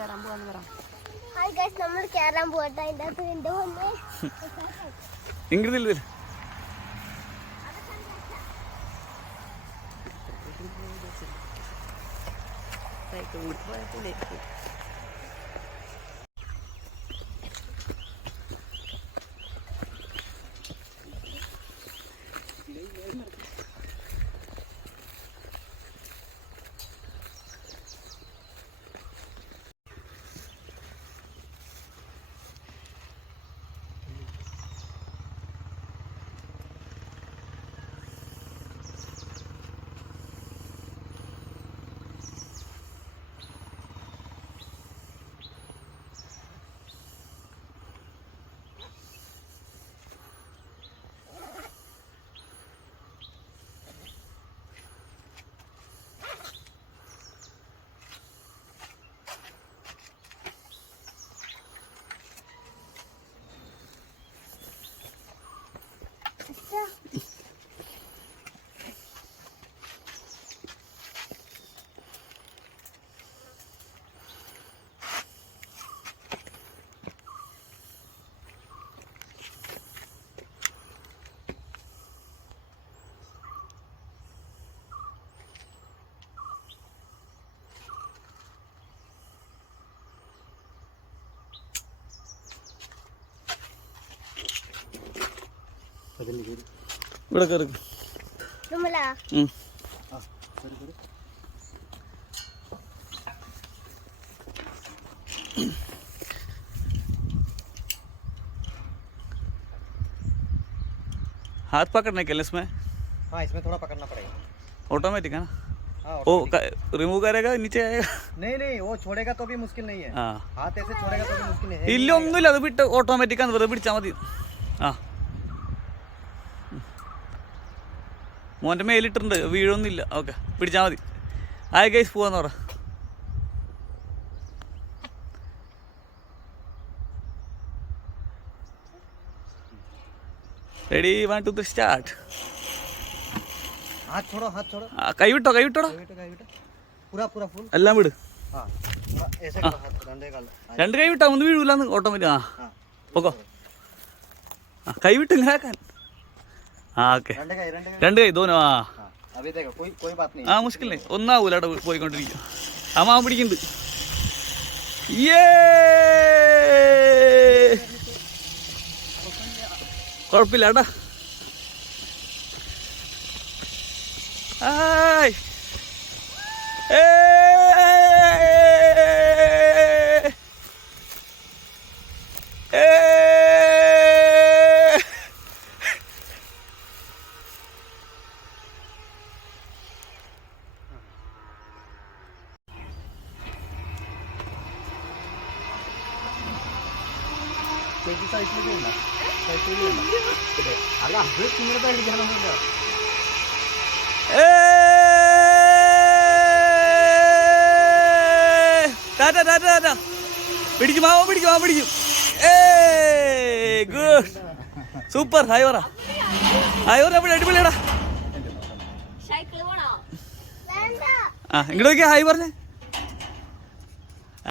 കയറാൻ പോവാന്ന് പറ. ഹായ് ഗൈസ് നമ്മൾ കയറാൻ പോട്ടെ അതിന്റെ അകത്ത് ഇവിടെ കയറി हाथ पकड़ने के लिए इसमें हाँ इसमें थोड़ा पकड़ना पड़ेगा ऑटोमेटिक है ना हां वो रिमूव करेगा नीचे आएगा नहीं नहीं वो छोड़ेगा तो भी मुश्किल नहीं है हां हाथ ऐसे छोड़ेगा तो भी मुश्किल नहीं है ഇല്ല ഒന്നുമില്ല അത് വിട്ട് ഓട്ടോമാറ്റിക് ആണ് വെറുതെ പിടിച്ചാൽ മതി ആ മോന്റെ മേലിട്ടുണ്ട് വീഴൊന്നുമില്ല. ഓക്കെ പിടിച്ചാൽ മതി. ആയ കേസ് പോവാന്ന് പറ. Ready one two three start കൈവിട്ടോ കൈവിട്ടോ എല്ലാം വിട്. രണ്ട് കൈ വിട്ടാ ഒന്ന് വീഴൂലെന്ന് ഓട്ടോമാറ്റിക് ആ പൊക്കോ. കൈവിട്ട് ഇങ്ങനെ ആക്കാൻ രണ്ട് കൈ തോന്നു ആ. ആ മുഷ്കില്ലേ ഒന്നാവൂല പോയിക്കൊണ്ടിരിക്കും ആ മാവൻ പിടിക്കുന്നുണ്ട് ഏ! ഏ! ചേച്ചി സൈക്കിൾ ഉണ്ടോ? സൈക്കിൾ ഉണ്ടോ? അല്ല അത് നിങ്ങളുടെ പേടിക്കാനൊന്നുമില്ല ടാറ്റ ടാറ്റ ടാറ്റ. പിടിക്കും മാവൻ പിടിക്കും മാവൻ പിടിക്കും. ഏ ഗുഡ് സൂപ്പർ ഹായ് പറ ഹായ് പറ അവിടെ അടിപൊളിയാടാ. സൈക്കിൾ വേണോ വേണ്ട ആ ഇങ്ങോട്ട് നോക്കിയാ ഹായ് പറഞ്ഞേ